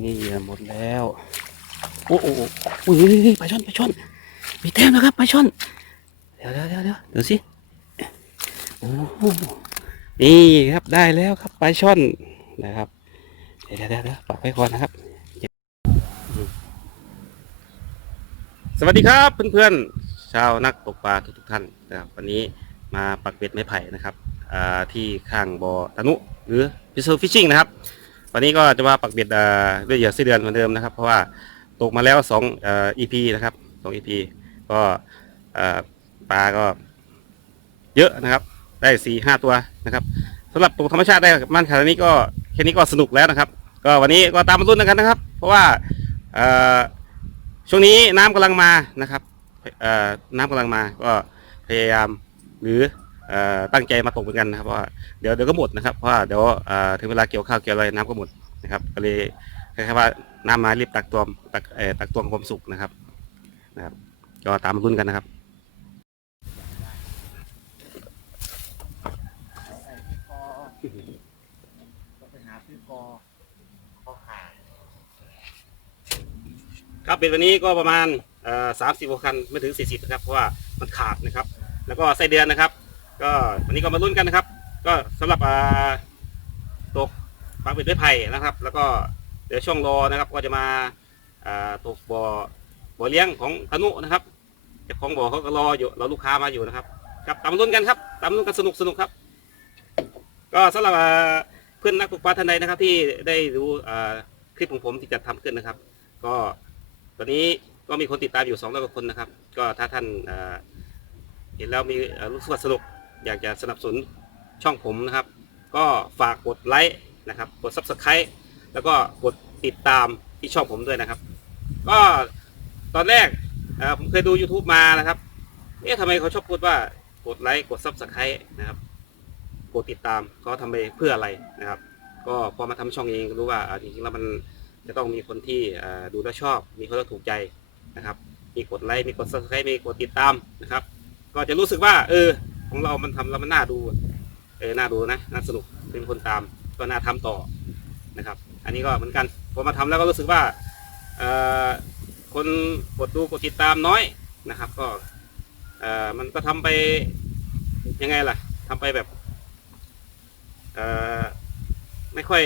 นี่หมดแล้ว โอ้โอ้โอ้อุ้ยปลาช่อนปลาช่อน มีแต้มแล้วครับปลาช่อน เดี๋ยวเดี๋ยวเดี๋ยวเดี๋ยวดูสิโอ้นี่ครับได้แล้วครับปลาช่อนนะครับ เดี๋ยวเดี๋ยวเดี๋ยวเดี๋ยวปักไว้ก่อนนะครับ สวัสดีครับเพื่อนๆ ชาวนักตกปลาทุกๆท่านนะครับ วันนี้มาปักเบ็ดไม้ไผ่นะครับที่ข้างบ่อตะนุหรือพิซซูฟิชชิ่งนะครับ วันนี้ก็จะมาปักเบ็ดด้วยเหยื่อส้เดือนเหมือนเดิมนะครับ เพราะว่าตกมาแล้วสองอ่อ EP นะครับสอง EP ก็ปลาก็เยอะนะครับ ได้สี่ห้าตัวนะครับสำหรับตกธรรมชาติได้มันขนาดนี้ก็แค่นี้ก็สนุกแล้วนะครับ ก็วันนี้ก็ตามมาลุ้นกันนะครับ เพราะว่าช่วงนี้น้ำกำลังมานะครับน้ำกำลังมาก็พยายามหรือ ตั้งใจมาตกเหมือนกันนะครับเพราะว่าเดี๋ยวเดี๋ยวก็หมดนะครับเพราะว่าเดี๋ยวถึงเวลาเกี่ยวข้าวเกี่ยวอะไรน้ำก็หมดนะครับ ก็เลยคล้ายๆว่าน้ำมารีบตักตวงตักตักตวงความสุขนะครับนะครับก็ตามมาลุ้นกันนะครับคอก็ไปหาที่คอคอขาดครับเป็นวันนี้ก็ประมาณสามสิบกว่าคันไม่ถึงสี่สิบนะครับเพราะว่ามันขาดนะครับ แล้วก็ไส้เดือนนะครับ ก็วันนี้ก็มาลุ้นกันนะครับ ก็สำหรับตกปลาเป็ดด้วยไผ่นะครับ แล้วก็เดี๋ยวช่วงรอนะครับ ก็จะมาตกบ่อบ่อเลี้ยงของตะนุนะครับเจ้าของบ่อเขาก็รออยู่รอลูกค้ามาอยู่นะครับครับตามลุ้นกันครับตามลุ้นกันสนุกสนุกครับ ก็สำหรับเพื่อนนักตกปลาท่านใดนะครับ ที่ได้ดูคลิปของผมที่จัดทำขึ้นนะครับ ก็ตอนนี้ก็มีคนติดตามอยู่200กว่าคนนะครับ ก็ถ้าท่านเห็นแล้วมีรู้สึกว่าสนุก อยากจะสนับสนุนช่องผมนะครับ ก็ฝากกดไลค์นะครับ กด Subscribe แล้วก็กดติดตามที่ช่องผมด้วยนะครับ ก็ตอนแรกผมเคยดู YouTube มานะครับเอ๊ะทำไมเขาชอบพูดว่ากดไลค์กด Subscribe นะครับ กดติดตามเขาทำไปเพื่ออะไรนะครับ ก็พอมาทำช่องเองก็รู้ว่าจริงๆแล้วมันจะต้องมีคนที่ดูแลชอบ มีคนที่ถูกใจนะครับ มีกดไลค์ มีกด subscribe มีกดติดตามนะครับ ก็จะรู้สึกว่าเออ ของเรามันทำแล้วมันน่าดู เออ น่าดูนะ น่าสนุก เป็นคนตาม ก็น่าทำต่อนะครับ อันนี้ก็เหมือนกัน พอมาทำแล้วก็รู้สึกว่า เอ่อ คนกดดูกดติดตามน้อยนะครับ ก็ เอ่อ มันก็ทำไปยังไงล่ะทำไปแบบ เอ่อ ไม่ค่อย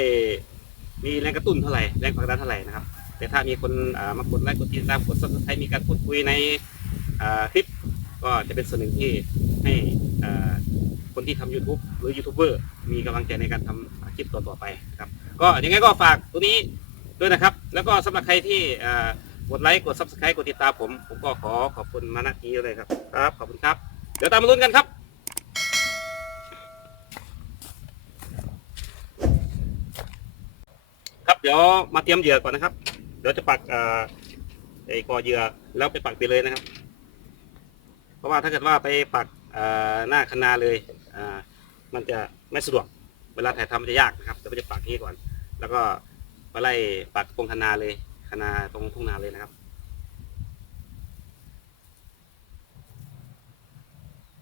มีแรงกระตุ้นเท่าไหร่ แรงผลักดันเท่าไหร่นะครับ แต่ถ้ามีคนอ่ามากดไลค์กดติดตามกดซับสไครต์มีการพูดคุยในอ่าคลิป ก็จะเป็นส่วนหนึ่งที่ให้คนที่ทำ YouTube หรือยูทูบเบอร์มีกำลังใจในการทำคลิปต่อๆไปครับก็ยังไงก็ฝากตัวนี้ด้วยนะครับ แล้วก็สำหรับใครที่กดไลค์กด Subscribe กดติดตามผม ผมก็ขอขอบคุณมาณที่เลยครับครับ ขอบคุณครับ เดี๋ยวตามมาลุ้นกันครับครับเดี๋ยวมาเตรียมเหยื่อก่อนนะครับ เดี๋ยวจะปักเอ่อไอ้กอเหยื่อแล้วไปปักไปเลยนะครับ ราะว่าถ้าเกิดว่าไปปักหน้าคนาเลยมันจะไม่สะดวกเวลาถ่ายทำมันจะยากนะครับเดี๋ยวผมจะปักที่ก่อน แล้วก็มาไล่ปักตรงคนาเลยคนาตรงทุ่งนาเลยนะครับ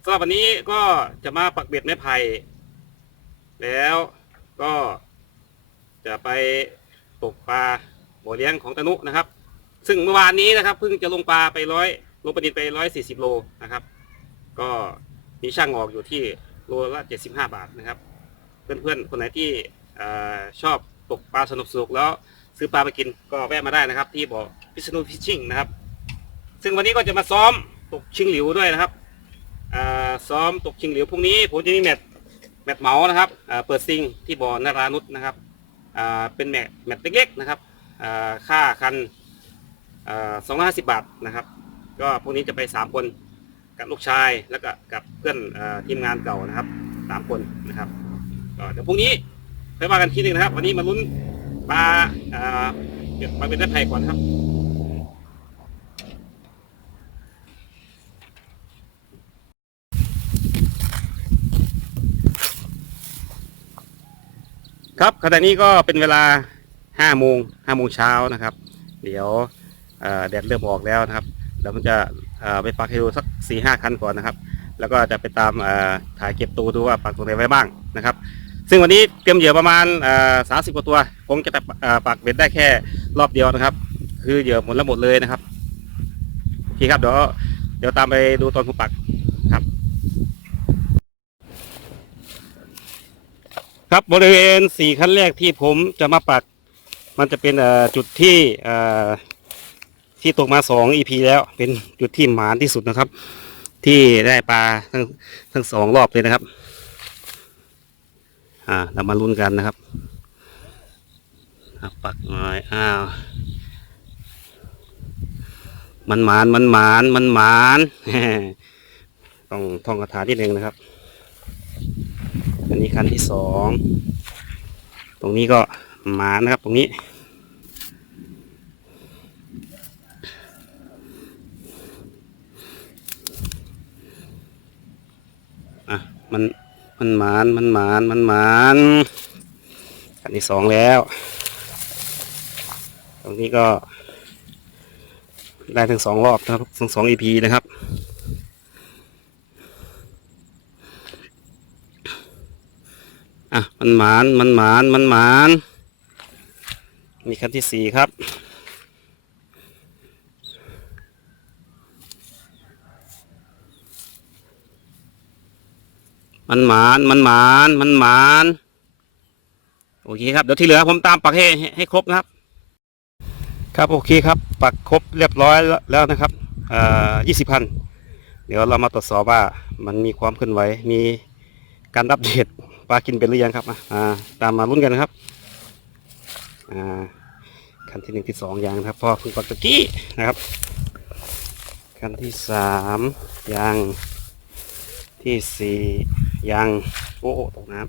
สำหรับวันนี้ก็จะมาปักเบ็ดไม้ไผ่แล้วก็จะไปตกปลาบ่อเลี้ยงของตะนุนะครับ ซึ่งเมื่อวานนี้นะครับเพิ่งจะลงปลาไปร้อย ลงประดิษฐ์ไปร้อยสี่สิบโลนะครับ ก็มีช่างออกอยู่ที่โลละเจ็ดสิบาทนะครับ เพื่อนๆ คนไหนที่อชอบตกปลาสนุกๆแล้วซื้อปลาไปกินก็แวะมาได้นะครับ ที่บ่อพิษณุฟิชชิ่งนะครับ ซึ่งวันนี้ก็จะมาซ้อมตกชิงหลิวด้วยนะครับซ้อมตกชิงหลิวพรุ่งนี้ผมจะมีแมตช์แมตช์เหมานะครับเปิดซิงที่บ่อนารานุษนะครับเป็นแมตแมตช์เล็กๆนะครับค่าคันสองร้อยห้าสิบบาทนะครับ ก็พวกนี้จะไปสามคนกับลูกชายแล้วก็กับเพื่อนอทีมงานเก่านะครับสามคนนะครับก็เดี๋ยวพรุ่งนี้ไปว่ากันทีหนึ่งนะครับ วันนี้มาลุ้นปลาอ่าเดี๋ยวมาเป็นได้ไผ่ก่อนครับครับขณะนี้ก็เป็นเวลาห้าโมงห้าโมงเช้านะครับ เดี๋ยวแดดเริ่มออกแล้วนะครับ ดี๋ยวผมจะไปปักให้ดูสักสี่ห้าคันก่อนนะครับ แล้วก็จะไปตามถ่ายเก็บตัวดูว่าปักตรงไหนไว้บ้างนะครับ ซึ่งวันนี้เตรียมเหยื่อประมาณสามสิบกว่าตัวคงจะปักเบ็ดได้แค่รอบเดียวนะครับ คือเหยื่อหมดแล้วหมดเลยนะครับโอเคครับเดี๋ยวเดี๋ยวตามไปดูตอนผมปักครับ ครับบริเวณสี่ขั้นแรกที่ผมจะมาปัก มันจะเป็นจุดที่ ที่ตกมาสอง EP แล้ว เป็นจุดที่หมานที่สุดนะครับ ที่ได้ปลาทั้งทั้งสองรอบเลยนะครับ อ่าเรามาลุ้นกันนะครับอะปักหน่อยอ้าวมันหมานมันหมานมันหมานต้องท่องคาถาที่หนึ่งนะครับ อันนี้คันที่สอง ตรงนี้ก็หมานนะครับ ตรงนี้ อะ มันมันหมานมันหมานมันหมานคันที่สองแล้ว ตรงนี้ก็ ได้ถึงสองรอบนะครับทั้งสอง EP นะครับ อะ มันหมานมันหมานมันหมาน มีคันที่สี่ครับ มันหมานมันหมานมันหมานโอเคครับเดี๋ยวที่เหลือผมตามปักให้ให้ครบนะครับ ครับโอเคครับ ปักครบเรียบร้อยแล้วนะครับอ่ายี่สิบพันเดี๋ยวเรามาตรวจสอบว่ามันมีความเคลื่อนไหวมีการอัปเดตปลากินเป็นหรือยังครับอ่าตามมาลุ้นกันนะครับอ่าคันที่หนึ่งที่สองยางนะครับเพอเพิ่งปักตะกี้นะครับคันที่สามยางที่สี่ ยางโอ้โอตกน้ำ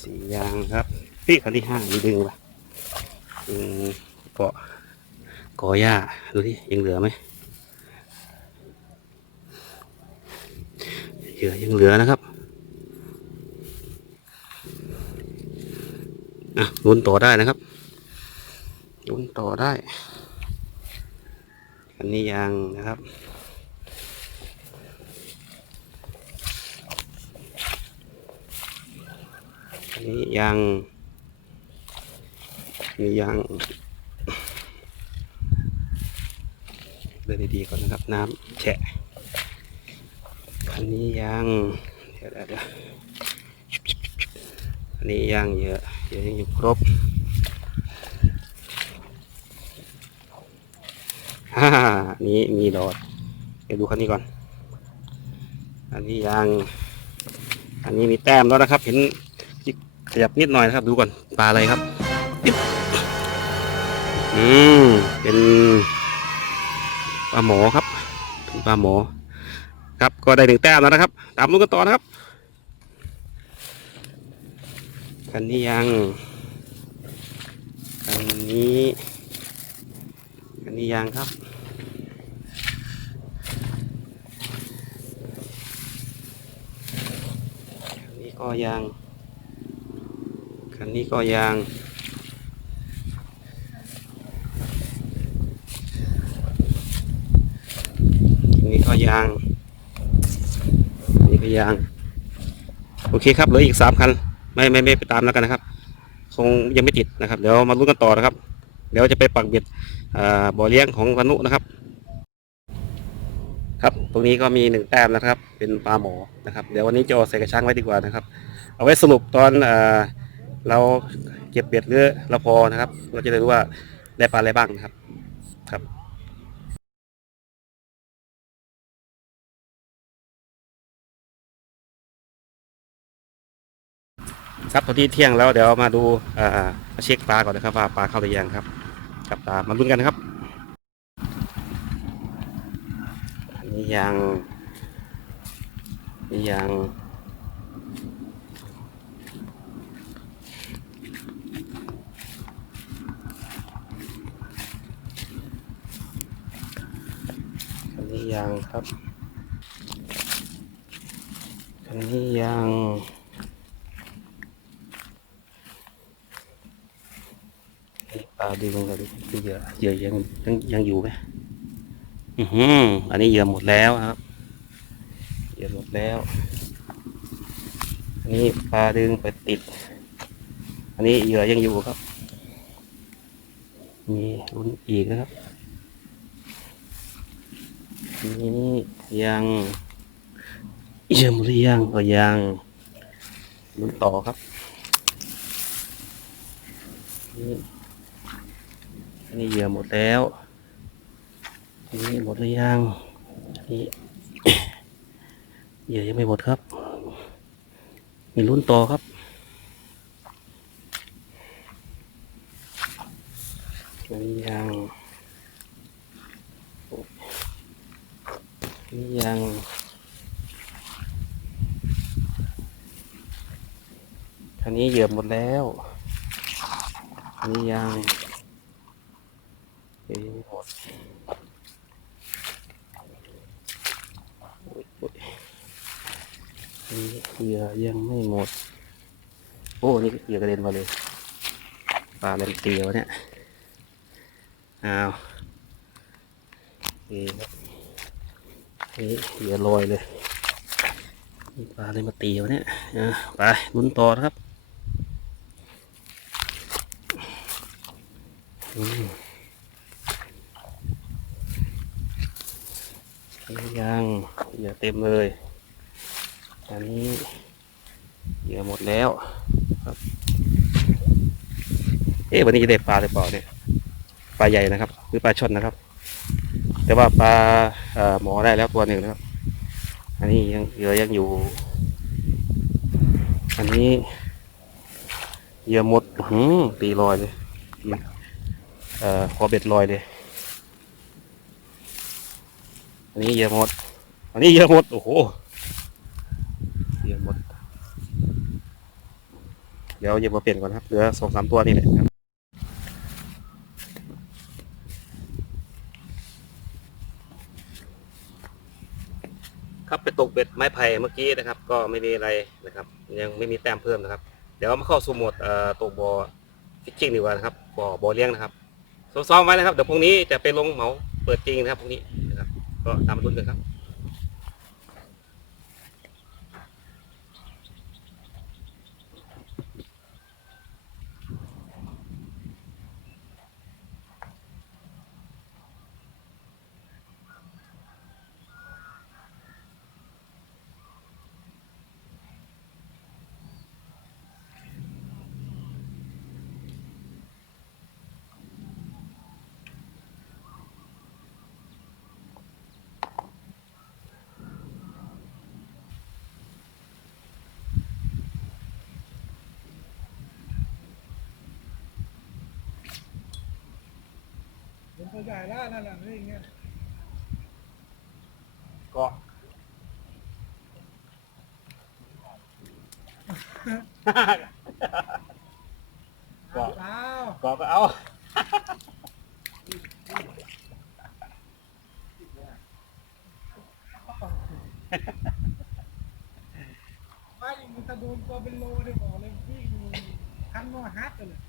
สี่ยางครับ พี่คันที่ห้ามีดึงป่ะอืมเกาะกอหญ้าดูที่ยังเหลือไหมเหลือยังเหลือนะครับอะลุ้นต่อได้นะครับลุ้นต่อได้ันนี้ยางนะครับ อันนี้ยางมียางเดินดีๆก่อนนะครับน้ำแฉะอันนี้ยางเดี๋ยวเดี๋ยวเดี๋ยวอันนี้ยางเยอะเยอะยังอยู่ครบ ฮ่านี้มีดอด เดี๋ยวดูคันนี้ก่อน อันนี้ยาง อันนี้มีแต้มแล้วนะครับ เห็นขยับนิดหน่อยนะครับ ดูก่อน ปลาอะไรครับ อืม เป็นปลาหมอครับเป็นปลาหมอ ครับ ก็ได้หนึ่งแต้มแล้วนะครับ ตามลุ้นกันต่อนะครับคันนี้ยัง คันนี้ นนี้ยังครับ คันนี้ก็ยังคันนี้ก็ยางอันนี้ก็ยางนนี้ก็ยาง โอเคครับเหลืออีกสามคัน ไม่ไม่ไม่ไปตามแล้วกันนะครับ คงยังไม่ติดนะครับ เดี๋ยวมาลุ้นกันต่อนะครับ เดี๋ยวจะไปปักเบ็ดบ่อเลี้ยงของพานุนะครับ ครับตรงนี้ก็มีหนึ่งแต้มนะครับ เป็นปลาหมอนะครับ เดี๋ยววันนี้จะเอาใส่กระชังไว้ดีกว่านะครับ เอาไว้สรุปตอนเราเก็บเบ็ดหรือเราพอนะครับ เราจะได้รู้ว่าได้ปลาอะไรบ้างนะครับครับครับตอนที่เที่ยงแล้วเดี๋ยวมาดูเช็คปลาก่อนนะครับว่าปลาเข้าหรือยังครับับตามาลุ้นกันนะครับ อันนี้ยังนี่ยังคันนี้ยังครับคันนี้ยัง นี่ปลาดึงเลยดิเหยื่อเหยื่อยังยังยังอยู่ไหมอือหืออันนี้เหยื่อหมดแล้วครับแล้วอันนี้ปลาดึงไปติด อันนี้เหยื่อยังอยู่ครับ มีลุ้นอีกนะครับอันนี้ยังเหยื่อหมดหรือยังก็ยังลุ้นต่อครับนี่ อันนี้เหยื่อหมดแล้วอันนี้หมดหรือยังอันนี้เหยื่อยังไม่หมดครับ มีลุ้นต่อครับอันนี้ยังอันนี้ยังอันนี้เหยื่อหมดแล้วอันนี้ยัง เอ้ยหมดโอ้ยโอ้ยอันนี้เหยื่อยังไม่หมด โอ้ นี่เหยื่อกระเด็นมาเลย ปลาอะไรมันตีวเนี่ย อ้าวนี่ครับนี่เหยื่อลอยเลยปลาอะไรมาตีวะเนี่ยไปลุ้นต่อนะครับ อืม ยังเหยื่อเต็มเลยอันนี้เหยื่อหมดแล้วครับ เอ๊ะวันนี้จะได้ปลาหรือเปล่าเนี่ยปลาใหญ่นะครับหรือปลาช่อนนะครับ แต่ว่าปลาหมอได้แล้วตัวหนึ่งนะครับ อันนี้ยังเหยื่อยังอยู่ อันนี้เหยื่อหมดหืมตีลอยเลยเอ่อคอเบ็ดลอยเลย อันนี้เยื่อหมด อันนี้เยื่อหมด โอ้โห เยื่อหมด เดี๋ยวเยื่อมาเปลี่ยนก่อนครับ เหลือสองสามตัวนี่แหละครับครับไปตกเบ็ดไม้ไผ่เมื่อกี้นะครับ ก็ไม่มีอะไรนะครับ ยังไม่มีแต้มเพิ่มนะครับ เดี๋ยวมาเข้าสู่โหมดเอ่อตกบอฟิชชิ่งดีกว่านะครับบ่อบ่อเลี้ยงนะครับซ้อมๆไว้นะครับเดี๋ยวพรุ่งนี้จะไปลงเหมาเปิดจริงนะครับพรุ่งนี้ ก็ตามมาลุ้นกันครับ ล้วนั่นน่ะนี่อย่างเงี้ยก็ก็เปล่าก็ก็เอา ไม่มันจะโดนตัวเป็นโลเลยบอกเลยพี่คันนอฮักกันเลย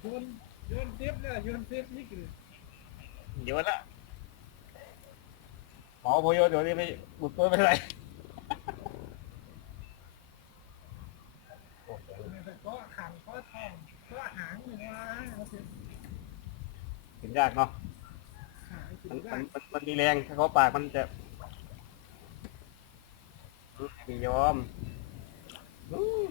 โยนโยนเซฟเลยโยนเซฟนี่กันเลย เดี๋ยวละ หมอโยเดี๋ยวนี้ไม่บุดตัวไม่เป็นไรแต่ก็ขังก็ทองก็หางหนึ่งว่าเห็นยากเนาะมันมันมันมันมีแรงถ้าเขาปากมันจะมียอมอื้อ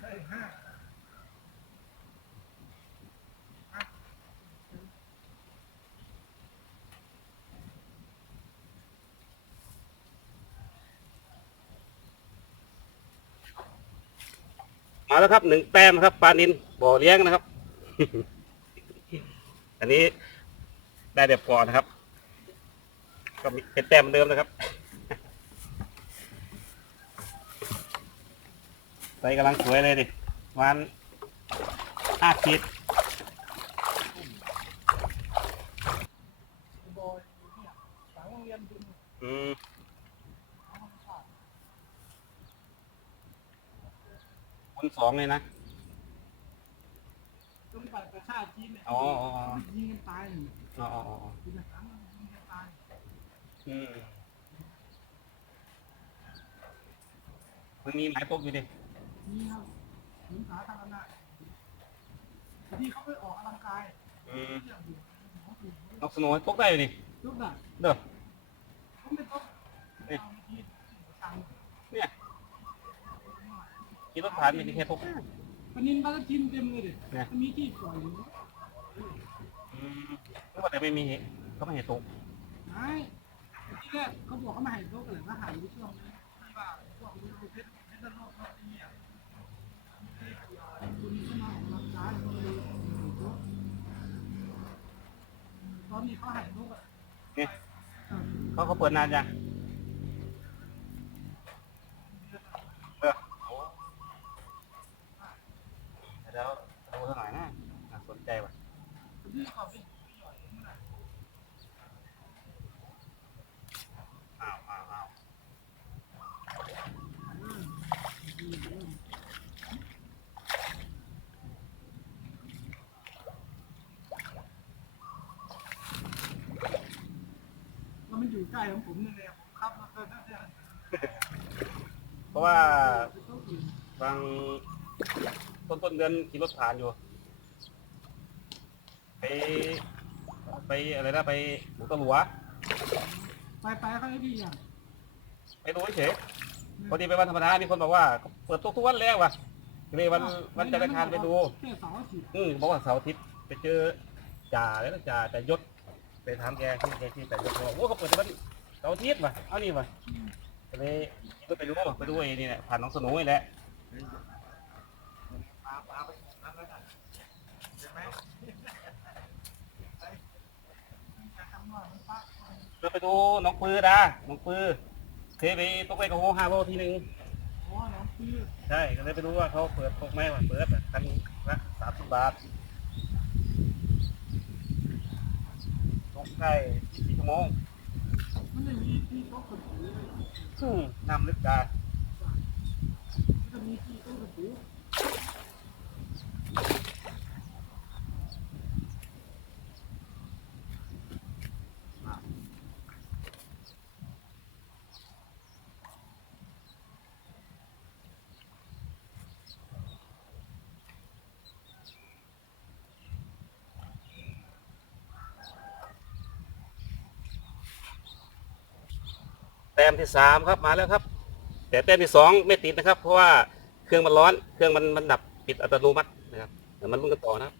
ไป ได้ห้ามาแล้วครับหนึ่งแต้มครับปลานินบ่อเลี้ยงนะครับ อันนี้ได้แบบก่อนนะครับ ก็มีเป็นแต้มเหมือนเดิมนะครับ ใส่กำลังสวยเลยดิวันห้าขีดบอยเนี่ยหลังโรงเรียนดึงอืมคนสองเลยนะต้องไปประชาจีนเนี่ยอ๋ออ๋ออ๋อยิงกันตายหนึ่งอ๋ออ๋ออ๋อยิงกันตายยิงกันตายอืมมันมีหมายตกอยู่ดิ นี่ครับหญิงสาธารณะที่เขาไปออกกำลังกายอืมเรื่องอยู่ของผู้หญิงนกสโนว์ตกได้อยู่นี่ยกได้เด้อ เขาไม่ต้องเอาวิธีตังค์เนี่ยขี่รถผ่านมีแค่ตกปนินปลาจินเต็มเลยดิเนี่ย มันมีที่ปล่อยอยู่อืมไม่ว่าแต่ไม่มีเขาไม่เห็นตกไอ้ที่แรกเขาบอกเขามาให้โต๊ะกันเลยมาหายในช่วงนี้ที่ว่าพวกนี้เพชรเพชรโลกเขาที่อะคุณเข้ามาออกกำลังกายเขาเลยให้โต๊ะ ตอนนี้เขาใหาลูกอะเขาเขาเปิดนานยังเออโอ้เดี๋ยวดูสักหน่อยนะน่าสนใจว่ะ ที่เขาเป็นผู้ใหญ่เมื่อไหร่ อ้าวอ้าวอ้าว อืมดีเลยแล้วมันอยู่ใกล้ของผมนี่เลยผมขับรถไปนั่นเนี่ย เพราะว่า ไปโต๊ะอื่น บางต้นต้นเดือนขี่รถผ่านอยู่ ไป ไปอะไรนะไปหมูตะหลัว ไปไปเขาได้ดีอย่างไปดูเฉยพอดีไปวันธรรมดามีคนบอกว่าเปิดทุกทุกวันแล้วว่ะเลยวันวันจันทร์อังคารไปดูแค่เสาร์อาทิตย์อืมบอกว่าเสาร์อาทิตย์ไปเจอจ่าแล้วจ่าแต่ยศไปถามแกที่แกที่แต่ยศบอกโอ้เขาเปิดวันเสาร์อาทิตย์ว่ะเอานี่ว่ะก็เลยก็ไปดูไปดูไอ้นี่แหละผ่านน้องสนุนนี่แหละ เราไปดูน้องปือดาน้องปือเคยไปตกไปกับโฮฮาโลทีหนึ่งใช่ก็เลยไปดูว่าเขาเปิดตกไหมว่าเปิดอะคันละสามสิบบาทตกได้ยี่สิบชั่วโมงมันจะมีที่โต๊ะกระปูเลยอืมน้ำลึกกา ต๊ะกระปูแต้มที่สามครับมาแล้วครับ แต่แต้มที่สองไม่ติดนะครับ เพราะว่าเครื่องมันร้อนเครื่องมันมันดับปิดอัตโนมัตินะครับเดี๋ยวมันลุ้นกันต่อนะครับ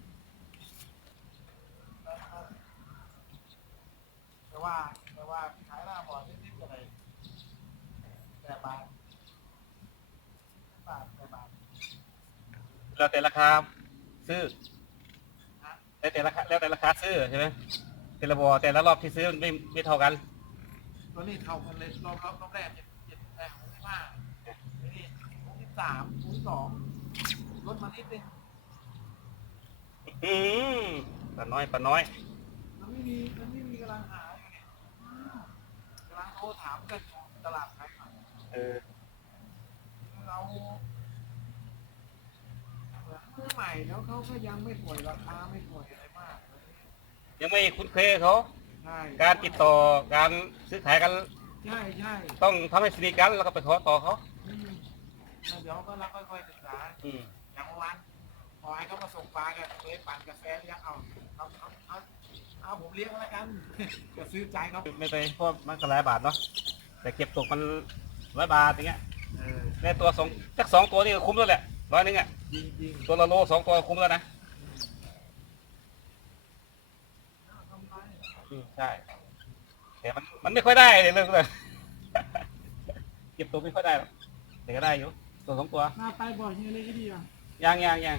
แต่ว่าแต่ว่าขายหน้าบอดนิดๆอะไรแต่บาทบาทแต่บาทแล้วแต่ราคาซื้อแล้วแต่ราคาแล้วแต่ราคาซื้อใช่ไหมแต่ละบอแต่ละรอบที่ซื้อมันไม่ไม่เท่ากัน ตัวนี้เท่ากันเลยรอบรอบรอบแรกเจ็ดเจ็ดแปดหกสิบห้าไอ้นี่หกสิบสามหกสิบสองลดมานิดนึงอืมปลาน้อยปลาน้อย มันไม่มีมันไม่มีกำลังหาอยู่เนี่ยอืมกำลังโทรถามกันอยู่ตลาดขายใหม่เออ เรามือใหม่แล้วเขาก็ยังไม่ปล่อยราคาไม่ปล่อยอะไรมากเลยยังไม่คุ้นเคยกับเขา ใช่การติดต่อการซื้อขายกันใช่ใช่ต้องทำให้สนิทกันแล้วก็ไปขอต่อเขาอืมแล้วเดี๋ยวก็เราค่อยๆศึกษา อืมอย่างเมื่อวานพอให้เขามาส่งปลากันเลยปั่นกาแฟเลี้ยงเอาเอาเอาเอาเอาผมเลี้ยงแล้วกัน จะซื้อใจเขาไม่ไปเพราะมันก็หลายบาทเนาะแต่เก็บตกมันร้อยบาทอย่างเงี้ยเออในตัวสองสักสองตัวนี่ก็คุ้มแล้วแหละร้อยหนึงอะจริงจริงตัวละโลสองตัวคุ้มแล้วนะ ทำไร อืมใช่ แต่มันมันไม่ค่อยได้เลยเรื่องเลยเก็บตัวไม่ค่อยได้หรอกแต่ก็ได้อยู่ ตัวสองตัวหน้าไปบ่อยยังเลยก็ดีอะยังยังยัง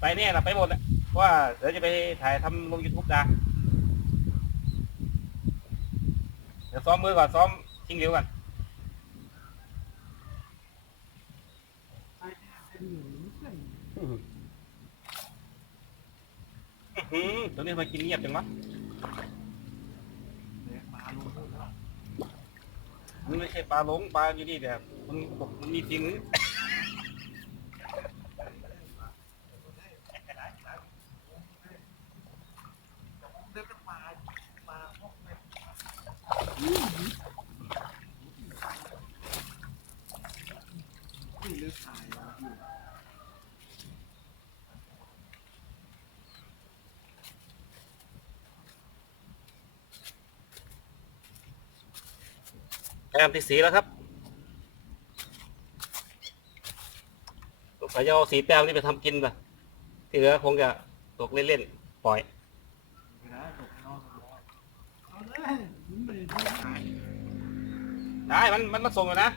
ไปเนี่ยเราไปหมดแหละเพราะว่าเดี๋ยวจะไปถ่ายทำลงยูทูบดาเดี๋ยวซ้อมมือก่อนซ้อมชิงเหลียวก่อน อืมตอนนี้ทำไมกินเงียบจังวะมันไม่ใช่ปลาหลงปลาอยู่นี่แต่มันบอกมันมีจริงอืม แต้มที่สีแล้วครับสงสัยจะเอาสีแต้มนี่ไปทำกินป่ะที่เหลือคงจะตกเล่นๆปล่อยเอาเลยผมไม่ได้ดูได้มันมันมาส่งเลยนะ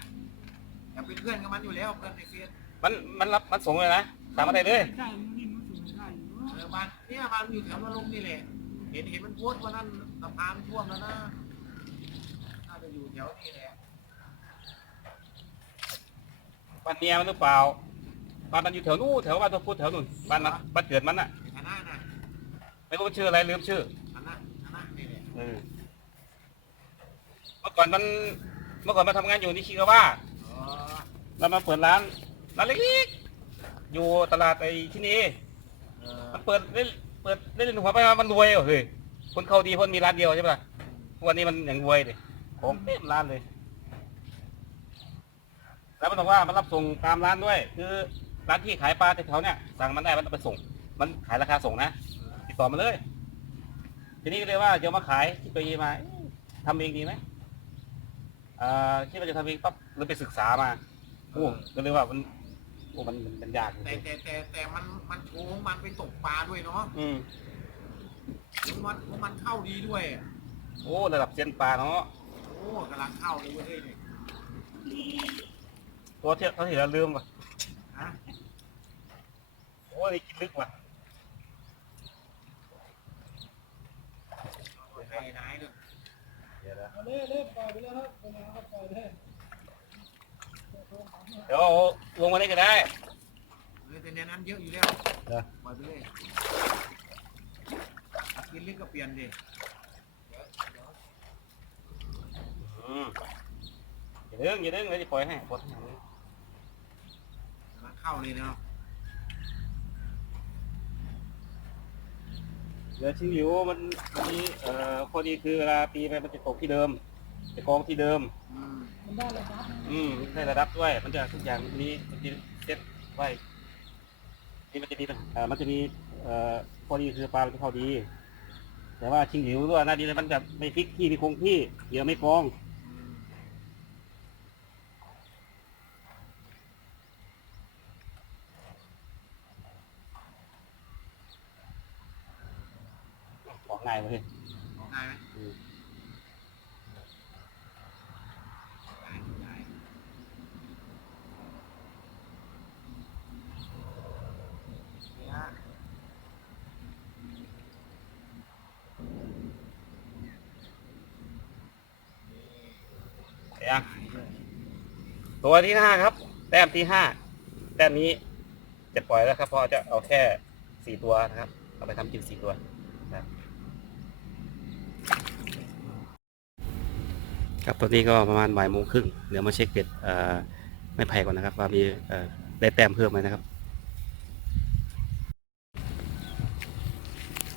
อยากเป็นเพื่อนกับมันอยู่แล้วเพื่อนในเฟซมันมันรับมันส่งเลยนะตามมาได้เลยได้มันนี่มันสูงได้อยู่เออมันเนี่ยมันอยู่แถวมาลงนี่แหละเห็นเห็นมันโพสต์วันนั้นสะพานท่วมแล้วนะ น่าจะอยู่แถวนี้แหละบ้านเมียมันหรือเปล่าบ้านมันอยู่แถวนู้นแถวบ้านตัวพุทธแถวนู้นบ้านมันบ้านเกิดมันอะคณะน่ะไม่รู้มันชื่ออะไรลืมชื่อคณะคณะนี่แหละเออเมื่อก่อนมันเมื่อก่อนมาทำงานอยู่ที่ชิคาว่าอ๋อแล้วมาเปิดร้านร้านเล็กๆอยู่ตลาดไอ้ที่นี่เออมันเปิดเล่นเปิดเล่นหัวไปมามันรวยเหรอเฮ้ยคนเขาดีคนมีร้านเดียวใช่ปะล่ะทุกวันนี้มันอย่างรวยเลย ของเต็มร้านเลย แล้วมันบอกว่ามันรับส่งตามร้านด้วย คือร้านที่ขายปลาแถวๆเนี่ยสั่งมันได้มันเอาไปส่ง มันขายราคาส่งนะติดต่อมาเลย ทีนี้ก็เลยว่าจะมาขายที่ตัวเองมาเอ๊ะทำเองดีไหมอ่าคิดว่าจะทำเองปั๊บเลยไปศึกษามาโอ้ก็เลยว่ามันโอ้มันมันมันยากจแต่ริงแต่แต่แต่มันมันโชว์ของมันไปตกปลาด้วยเนาะๆอืม ของมันของมันเข้าดีด้วย โอ้ระดับเซียนปลาเนาะโอ้ กำลังเข้าเลยเว้ยเนี่ยตัวเทียบเท่าที่เราลืมว่ะฮะโอ้ยกินลึกว่ะไอ้นายด้วยเดี๋ยวนะเอาเลยเลยปล่อยไปแล้วครับไปแล้วก็ปล่อยเลยเดี๋ยวเอาลงมาได้ก็ได้เออแต่ในนั้นเยอะอยู่แล้วเหรอปล่อยไปเลยกินเล็กก็เปลี่ยนดิ อืมอย่าดึงอย่าดึงเลยจะปล่อยให้ปลดให้กำลังเข้าเลยเนาะเดี๋ยวชิ้นหลิวมันมันมีเอ่อข้อดีคือเวลาตีไปมันจะตกที่เดิมจะกองที่เดิม อืมมันได้ระดับอืมได้ระดับด้วย มันจะทุกอย่างมันมีมันจะเซ็ตไว้นี่มันจะมีปัญเอ่อมันจะมีเอ่อข้อดีคือปลามันจะเข้าดี แต่ว่าชิงหลิวด้วยหน้าดีเลยมันจะไม่ฟิกที่ไม่คงที่เหยื่อไม่กอง อืมายเลยออกง่ายไหมง่ายง่ายเนี่ยเห็นยังตัวที่ห้าครับ แต้มที่ห้าแต้มนี้จะปล่อยแล้วครับเพราะจะเอาแค่สี่ตัวนะครับ เอาไปทำกินสี่ตัวนะครับ ครับตอนนี้ก็ประมาณบ่ายโมงครึ่งเดี๋ยวมาเช็คเป็ดไม่ไผ่ก่อนนะครับ ว่ามีได้แต้มเพิ่มไหมนะครับ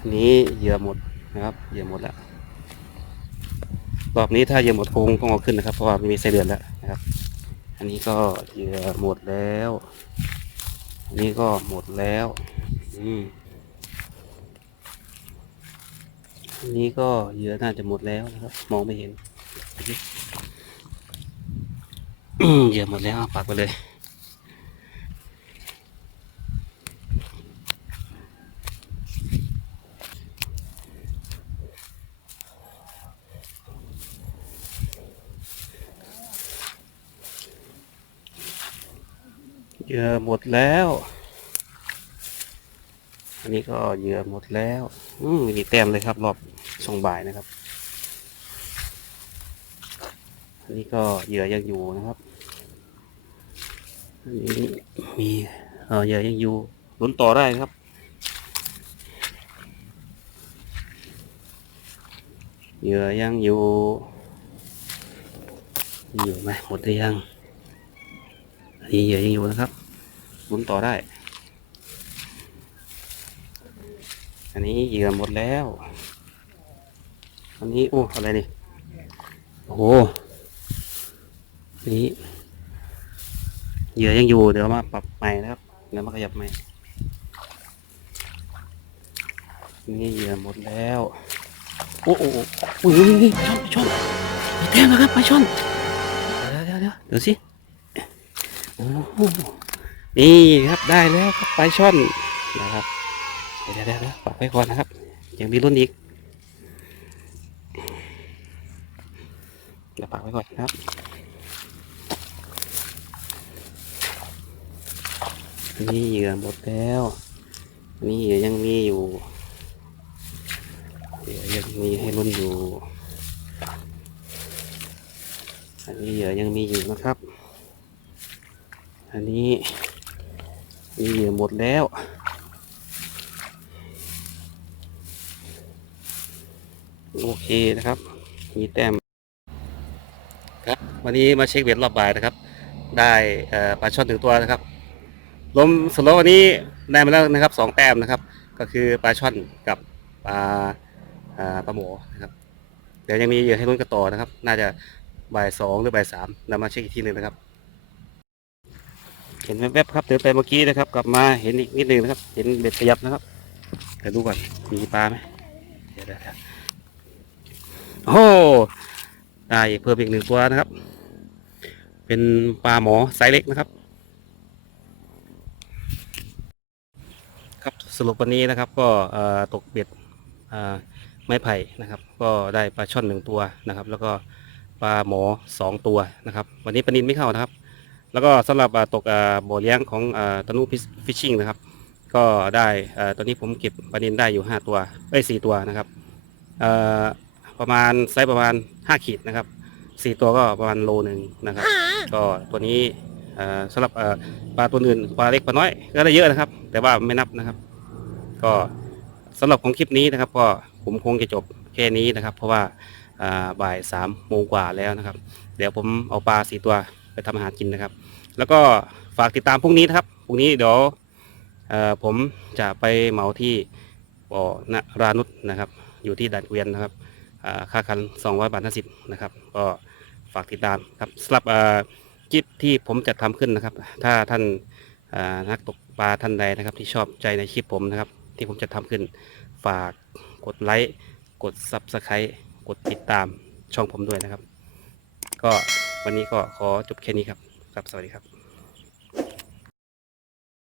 อันนี้เหยื่อหมดนะครับเหยื่อหมดแล้วรอบนี้ถ้าเหยื่อหมดคงต้องเอาขึ้นนะครับ เพราะว่าไม่มีไส้เดือนแล้วนะครับ อันนี้ก็เหยื่อหมดแล้วอันนี้ก็หมดแล้วอืมอันนี้ก็เหยื่อน่าจะหมดแล้วนะครับ มองไม่เห็น เยื่อหมดแล้วปักไปเลยเหยื่อหมดแล้ว อันนี้ก็เหยื่อหมดแล้ว อืมมีแต้มเลยครับ รอบช่วงบ่ายนะครับ อั นนี้ก็เหยื่อยังอยู่นะครับอันนี้มีเออเหยื่อยังอยู่ลุ้นต่อได้ครับ เหยื่อยังอยู่อยู่ไหมหมดหรือยังอันนี้เหยื่อยังอยู่นะครับลุ้นต่อได้ อันนี้เหยื่อหมดแล้ว อันนี้โอ้อะไรนี่โอ้ นี้เหยื่อยังอยู่เดี๋ยวมาปรับใหม่นะครับเดี๋ยวมาขยับใหม่นี่เหยื่อหมดแล้ว โอ้โอ้โอ้ยนี่ช่อนไปช่อนมีแต้มแล้วครับไปช่อนเดี๋ยวเดี๋ยวเดี๋ยวเดี๋ยวสิโอ้โหนี่ครับได้แล้วครับไปช่อนนะครับเดี๋ยวเดี๋ยวปรับไว้ก่อนนะครับ ยังมีรุ่นอีกเดี๋ยวปรับไว้ก่อนนะครับ นี่เหยื่อหมดแล้ว นี่เหยื่อยังมีอยู่เหยื่อยังมีให้ลุ้นอยู่ อันนี้เหยื่อยังมีอยู่นะครับ อันนี้นี่เหยื่อหมดแล้วโอเคนะครับมีแต้มครับ วันนี้มาเช็คเวทรอบบ่ายนะครับ ได้ปลาช่อนถึงตัวนะครับ ลมสโลว์วันนี้ได้มาแล้วนะครับสองแต้มนะครับ ก็คือปลาช่อนกับปลาปลาหมอนะครับเดี๋ยวยังมีเหยื่อให้ลุ้นกันต่อนะครับ น่าจะบ่ายสองหรือบ่ายสามนำมาเช็คอีกทีหนึ่งนะครับ เห็นแวบๆครับเดินไปเมื่อกี้นะครับ กลับมาเห็นอีกนิดนึงนะครับ เห็นเบ็ดขยับนะครับเดี๋ยวดูก่อนมีปลาไหมเดี๋ยวเดี๋ยวเดี๋ยวโอ้ได้เพิ่มอีกหนึ่งตัวนะครับ เป็นปลาหมอไซส์เล็กนะครับ ครับ สรุปวันนี้นะครับก็ตกเบ็ดไม้ไผ่นะครับ ก็ได้ปลาช่อนหนึ่งตัวนะครับ แล้วก็ปลาหมอสองตัวนะครับ วันนี้ปลานินไม่เข้านะครับ แล้วก็สำหรับตกบ่อเลี้ยงของอตนุฟิชชิ่งนะครับ ก็ได้ตอนนี้ผมเก็บปลานินได้อยู่ห้าตัวเอ้ยสี่ตัวนะครับประมาณไซส์ประมาณห้าขีดนะครับสี่ตัวก็ประมาณโลหนึ่งนะครับ ก็ตัวนี้สำหรับปลาตัวอื่นปลาเล็กปลาน้อยก็ได้เยอะนะครับ แต่ว่าไม่นับนะครับ ก็สำหรับของคลิปนี้นะครับ ก็ผมคงจะจบแค่นี้นะครับ เพราะว่าบ่ายสามโมงกว่าแล้วนะครับ เดี๋ยวผมเอาปลาสี่ตัวไปทำอาหารกินนะครับ แล้วก็ฝากติดตามพรุ่งนี้นะครับพรุ่งนี้เดี๋ยวผมจะไปเหมาที่บ่อนรานุษนะครับ อยู่ที่ด่านเกวียนนะครับอ่าค่าคัน200บาท50นะครับ ก็ฝากติดตามครับสำหรับคลิปที่ผมจะทำขึ้นนะครับ ถ้าท่านนักตกปลาท่านใดนะครับ ที่ชอบใจในคลิปผมนะครับ ที่ผมจะทำขึ้น ฝากกดไลค์ กด Subscribe กดติดตามช่องผมด้วยนะครับ ก็วันนี้ก็ขอจบแค่นี้ครับครับ สวัสดีครับ